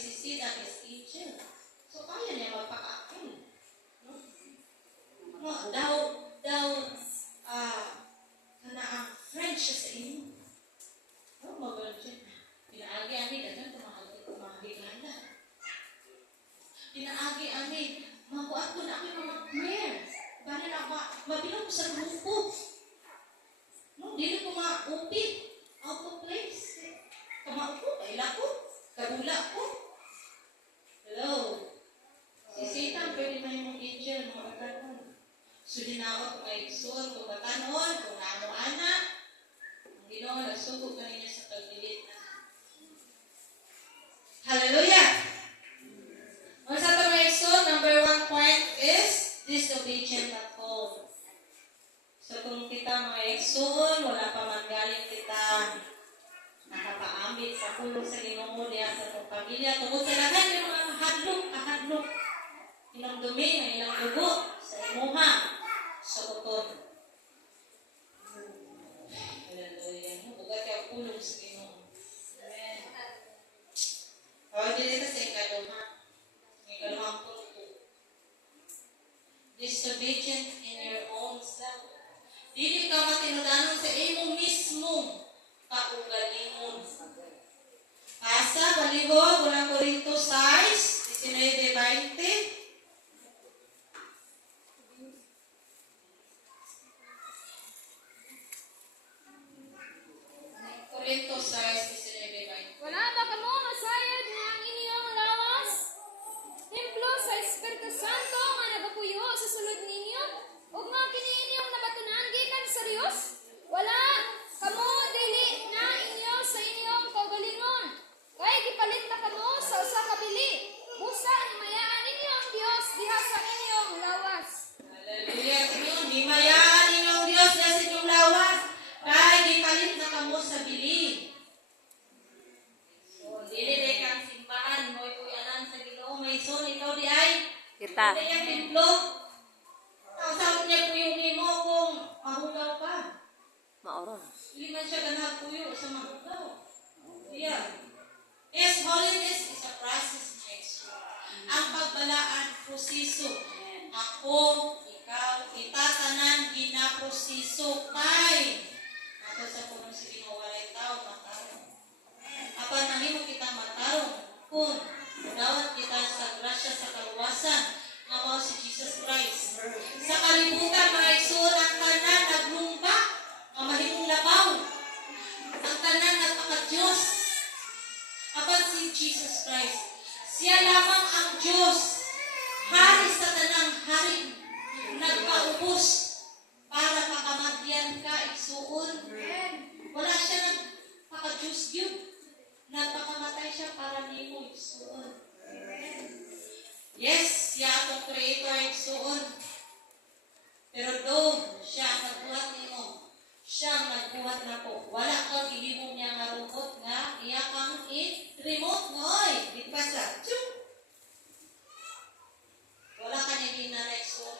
isisida is angel. So, kaya niya magpaka-akin. No? No, kana ang friend siya sa inyo. No, magalang siya. Pinaagi-ani, dagan tumahigala. Pinaagi-ani, mabuat ko na ako yung mga prayer. Bala na mabilang ko sa grupo. No, dili ko ma-upit. Out of place. Kamaupo, kaila ko. Kabula ko. Hello. Si Satan, pwede na yung angel, mga katanon. Sudinawat kung ay isuon, kung katanon, kung ano-anak. Ang Ginoo, nagsugod ka ninyo sa pagdilit na. Hallelujah! Ang sa ito mga isuon, number 1 point is disobedient at home. So kung kita mga isuon, wala pa man galing kita nakapaambit sa pulong sa Ginoo diya sa itong pamilya. Tungkol sa lahat yung mga kahadlok. Ilang dumi, na ilang dugo sa imuha, sa uton. Hallelujah. Bugat yung pulong sa Ginoo. Amen. O, dito sa ikaduha. Ikaduhang punto. Disobedient in your own self. Dili ka matinudanon sa imo mismo kaugalingon. Asa, balibog, 1 Corintios 6, 19-20. Corintios 6, 19-20. Wala ba kamo masayad nga ang inyong lawas? Templo sa Espiritu Santo nga nagapuyo sa sulod ninyo? Ug nga kini inyong nabatunan gikan sa Dios? Wala kamo dili na inyo sa inyong kaugalingon. Kay gipalit na kamo sa usa ka bili. Busa himayaan ninyo ang Dios diha sa inyong lawas. Hallelujah. Himayaan ninyo ang Dios diha sa inyong lawas. Kay gipalit na kamo sa bili. So, dili kang simbahan mo ipuyanan sa Ginoo. May son ikaw di ay Kita. Ito yung templo. Ang sabi niya puyungin mo kung mahugaw ka. Maoron. Hindi man siya ganap puyo sa mahugaw. Yeah. Yes, holiness is a process, next. Ang pagbalaan, proseso. Ako, ikaw, kita, tanan, ginaproseso. Kay. Ato sa punong sige mo, walay tao, matarong. Apan nahimo kita matarong. Kung dawat kita sa grasya sa kaluwasan, nga mao si Jesus Christ. Sa kalibutan, mga igsoon, ang tanan naglumba, nga mahimong labaw. Ang tanan nagpaka-Diyos. Apan si Jesus Christ, siya lamang ang Diyos, hari sa tanang hari, nagpaubos para pakamagyan ka, igsuon. Wala siya nagpaka-Diyos yun. Nagpakamatay siya para nimo, igsuon. Yes, siya atong creator, igsuon. Pero doon, siya ang nagbuhat nimo. Siya ang nagbuhat na po. Wala kang ihibong niya nga robot nga, iya kang i-remote ngoy. Di pa sa, tsyuk! Wala ka niya ginarexo.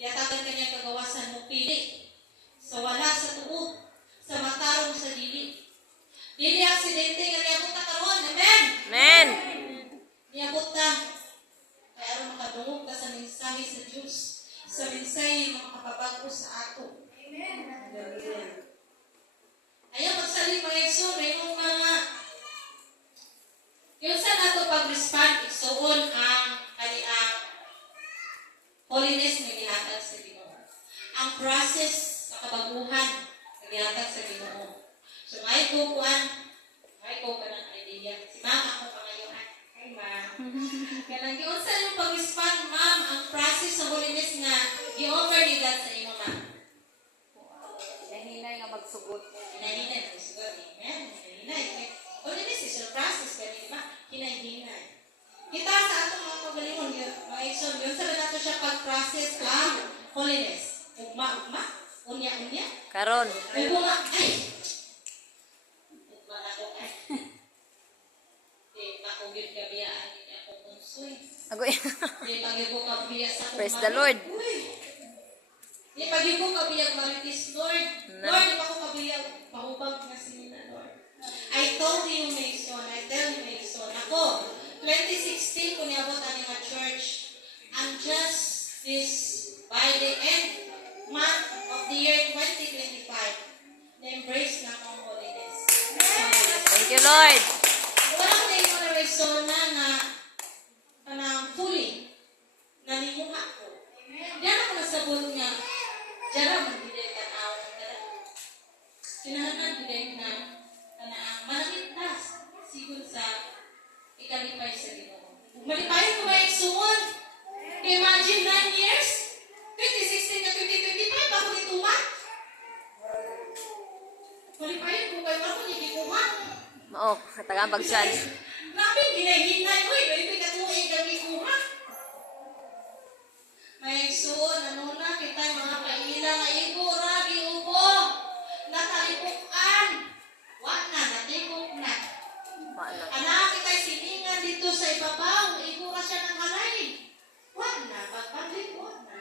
Yatagan ka niya kagawasan mo pili. Sa wala sa tuod. Sa matarong sa dili. Dili aksidente nga niabot na karon. Amen? Amen. Niabot na. Kaya aron makadungog ka sa mensahe sa Diyos. Sa mensahe nga makapabago sa ato. Amen. Ayaw magsalit mga igsoon, may mga yung saan nato pag-respond, igsoon ang kaniang holiness na gihatag sa Ginoo. Ang process sa kabaguhan na gihatag sa Ginoo. So may ko ka ng idea. Si ma'am ako pa ngayon. Hi ma'am. Kaya lang, yung saan yung pag-respond, ma'am, ang process sa holiness nga i-offer ni God sa imo, ma'am. Hinay nga magsugot. Hinay-hinay. Amen. Hinay-hinay. Holiness is a process. Kaya ba? Hinay-hinay. Kita sa atong mga pagalingon, mga igsoon, yun sa nato siya pag-process ang holiness. Ugma. Unya. Karon. Ugma. Ay! Ugma na ko ay. Pakugid ka biyaan niya akong kunsoy. Agoy. Pagid ko ka biya sa akong Praise the Lord. Pagid ko ka biya maritis, Lord. Lord, di pa ko ka biya pahubag na sinina, Lord. I told you, Mason. I tell you, Mason. Ako, 20 2016 kung niabot ang mga church, and just this, by the end month of the year 2025, na-embrace na ang holiness. Thank you, Lord. Walang na yung mga resona na kanang fully nanimuha ko. Diyan ako nasabot nga, diyan ako magbiday ka na ako. Kinahanan biday na kanang manamitas sigun sa ikalipay sa Ginoo. Malipayon ko ba yung sumun? Imagine 9 years? 2016 ka 2025, ako nituman? Malipayon ko kayo ako nagikuhan. Mao, katagambag siyan. Grabe, ginahinay mo eh. May katuloy kami kuha. May suon, ano na, kita mga kaila nga ibo, ragi, ubo. Natalipukan. Wag na, natipok na. Maano. Anak, kita siningan dito sa ibabaw. Ibo ka siya ng halay. Wag na, pagbalik, wag na.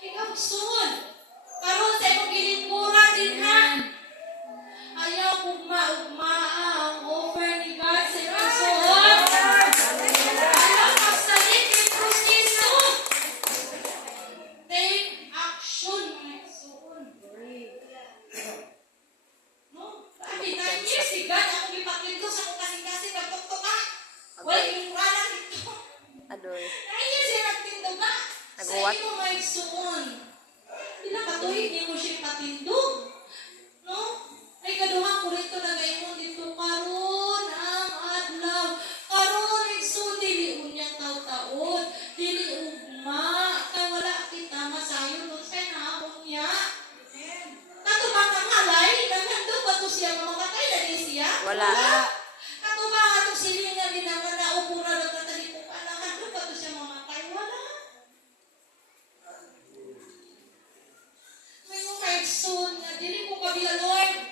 Ikaw suon. Karoon sa imong gilingkura din ha. Ayaw ugma-ugma ang offer ni God sa iyong suon. Ayaw magsalit ng proseso. Take action, mga suon. No? Sabi, 9 years, si God, ako ipaklinto sa kong kasing-kasing nagtuktok ka. Wala yung ralan dito. Adoy. 9 years, yung nagtindog ka. Sa Nagawat. iyo, mga suon. Ila katuhin niyo mo siya patindog. No? Ay kaduhang kurito na gayon dito karon ang adlaw. Karon igsoon dili unyang taw-taon. Dili ugma kay wala kita masayon dun sa naamon niya. Katubang ang halay, naghandog ba to siya mamatay na din siya? Wala. Katubang atong silingan din naman na upura lang natalipukan. Naghandog ba to siya mamatay? Wala. Ngayon kahit soon nga, dili ko kabila, Lord.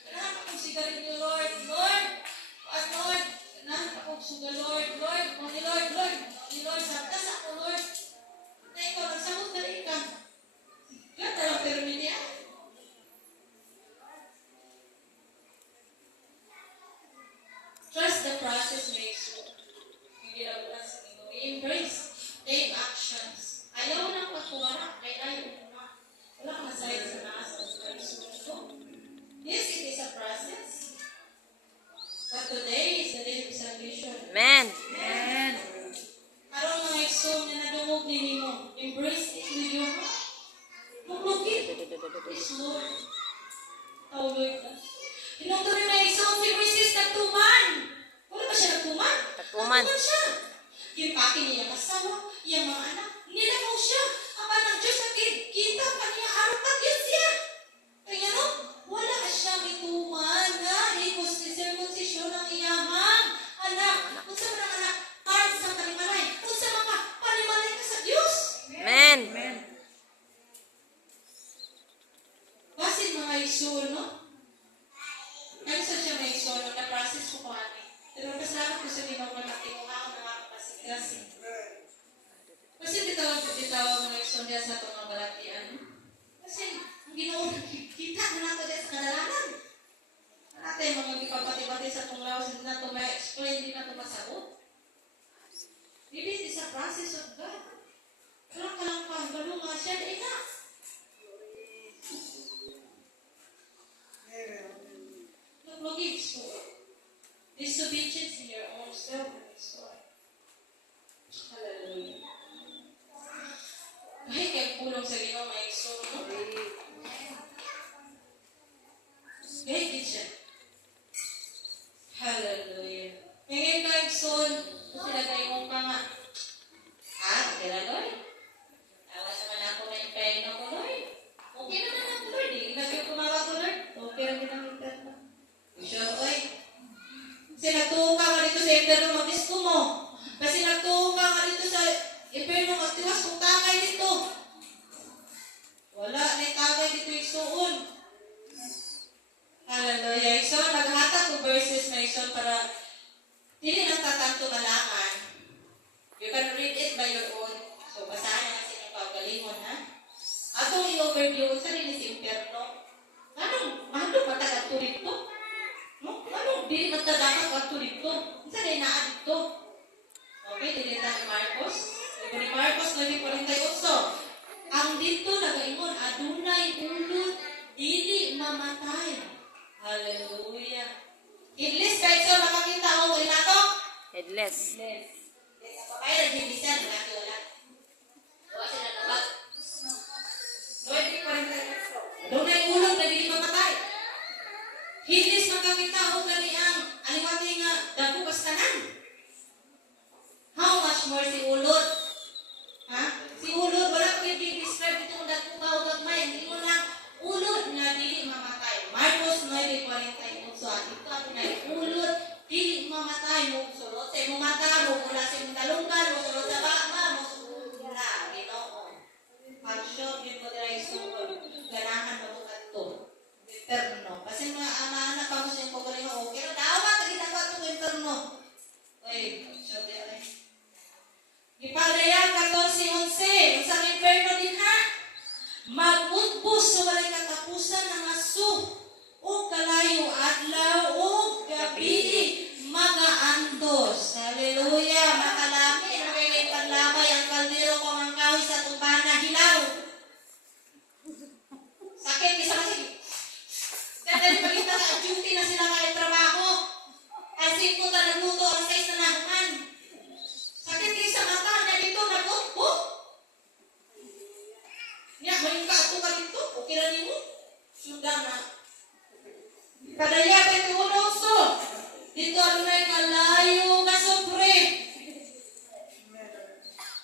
Kailangan akong sigarilyo, Lord. Lord, Lord. Kailangan akong suga, Lord. Lord, Lord, Lord. Lord, sabtas ako, Lord. Na ikaw, nagsamot na rin ka. Ganda lang perminya. Trust the process makes you. Hindi lang wala sa inyo. Embrace. Take actions. Ayaw nang pagkuwara. Ayaw na. Wala kang masayang sa naas of Christ. Yes, it is a process. But today is the day of salvation. Amen. Karong mga exom na nadungog ni mo, embrace it with your heart. Muklugin. Yes, Lord. Tawloy ka. Inungto rin mga exom si Mrs. nagtuman. Wala ba siya nagtuman? Nagtuman. Nagtuman siya. Kinpaki niya kasawa, iyang mga anak. Nilakaw siya. Apa ng Diyos nakikita pa niya araw tagyot siya. Kaya no, wala siya mituman na i-posisyon ng iyamang anak. Kung sa mga anak, para sa panimalay. Kung sa mga panimalay ka sa Diyos. Amen. Basin mga isun, no? Kaya sa siya may isun, na-process ko pa ani. Pero kasama ko sa Ginoo na matimuha ko na kapasigasin. Kasi bitawag mga isun diya sa itong mga balatian. Kasi ang Ginoo kita na nato diya sa kadalanan. Natin mga ipapati-pati sa itong lawas, hindi na ito ma-explain, hindi na ito masagot. It is a process of God. Kailang kalampang, gano'n nga siya, di na. Look, disobedience in your own self and destroy. Hallelujah. Kahit kayong pulong sa Ginoo may iso, no? Kahit din siya. Hallelujah. Ngayon ka, Ikson, sila kayo ka nga. Okay na, Lord. Tawa sa man ako na yung pain ako, Lord. Okay naman ako, Lord. Ilagay ko mga ako, Lord. Okay lang din ang itat mo. Sure, oy. Kasi nagtuong ka nga dito sa impyerno mag-disco mo. Kasi nagtuong ka nga dito sa impyerno mag-tiwas kung tagay dito. Wala na tagay dito Ikson. Hallelujah. Ikson, naghatag ko verses na Ikson para hindi nang tatanto malaman. You can read it by your own. So, basahan na kasi ng pagalingon, ha? Atong i-overview sa rin sa impyerno. Anong? Ano ba taga-tulit to? No? Anong? dili man ta dapat adto dito. Unsa day naa dito? Okay, dili ta ni Marcos. Ni Marcos 9:48. Ang dito nagaingon adunay ulod dili mamatay. Hallelujah. English kahit sa makakita o wala to. Headless. Papaya na dibisan wala to wala. Wala sila nabag. Adunay ulod na dili mamatay. English makakita o gani ang aliwati nga dako kastanan. How much more si ulod? Ha? Si ulod, wala ko i-describe ito kung dako ba o gagmay. Hindi mo lang ulod nga dili mamatay. Marcos 9:48. So, ito ako na ulod, dili mamatay mo. Sulot sa imong mata, mo mula sa imong talunggan, mo sulot sa baka, mo sulot na. Ginoo. Pag-show, yun mo dira isulod. Ganahan mo ito kanto. Interno. Kasi mga anak pa mo sa iyong pagaling ako. Pero dapat, ginagawa ito interno. Uy, show dira eh. Ipagdaya 14:11. Sa inferno din ha. Mag-utbos sa walay katapusan ng aso o kalayo adlaw o gabi magaandos. Hallelujah. Makalami. Nagiging panlamay ang kaldero ko ang kahoy sa tubahan na hilaw. Sakit. Isa kasi. Dahil pagkita na duty na sila kaya trabaho. Kasi po ta nagluto ang 6 na nahuman. Sakit isa mata niya dito nag-utbo. Niya, maling ka ato ka dito. Okay na niyo. Sudah na. Padaya 21:8. Dito ano na yung kalayo nga sopre.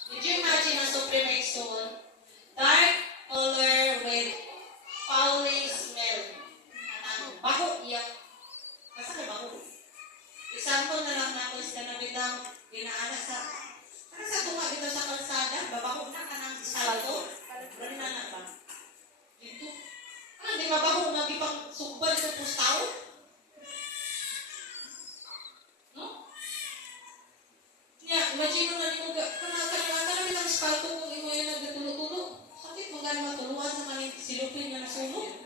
Did you imagine a sopre na stone? Dark color with fouling smell. Anong bago iyak. Kasi na bago. Example na lang na ako is kanabitang ginaana sa tunga dito sa kalsada. Babago na ka ng salto. Ganun na ba? Dito. Hindi mabaho nga ipang sugbal sa pustaw? No? Yeah, imagine mo na ni mo, kanang ilang spalto kung imo yung nagtulo-tulo. Sakit mo gano'n matuluan sa maning silupin na nasunog.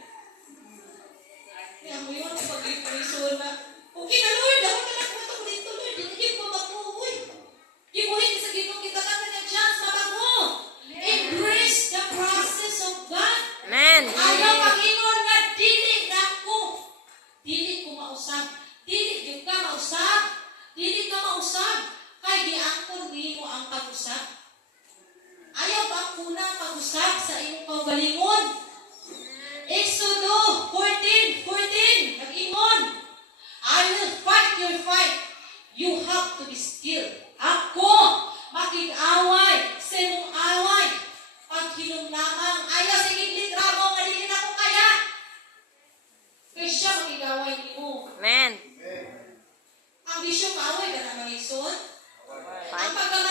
Kaya mo yun, pag-ipulisun na, okay na Lord, ako na lang ko dito Lord, hindi mo mag-uwi. Ibuhin sa ginong kita ka na chance, mabago. Embrace the process of God. Amen. Ayaw pag-ingon nga, dili na ko. Dili ko mausap. Dili yung ka mausap. Dili ka mausap. Kaya giangkon mo ang pag-usap. Ayaw ba kuna pag-usap sa iyong kaugalingon? Exodo 14:14. Nag-ingon. I will fight your fight. You have to be still. Ako, makig-away sa imong away. Pagkilong lamang, ayaw sa iglit ramo, nga dili na ko kaya. Kaya siya makig-away ni mo. Amen. Ang bisyo kaaway ka na mga ison. Ang pagkamay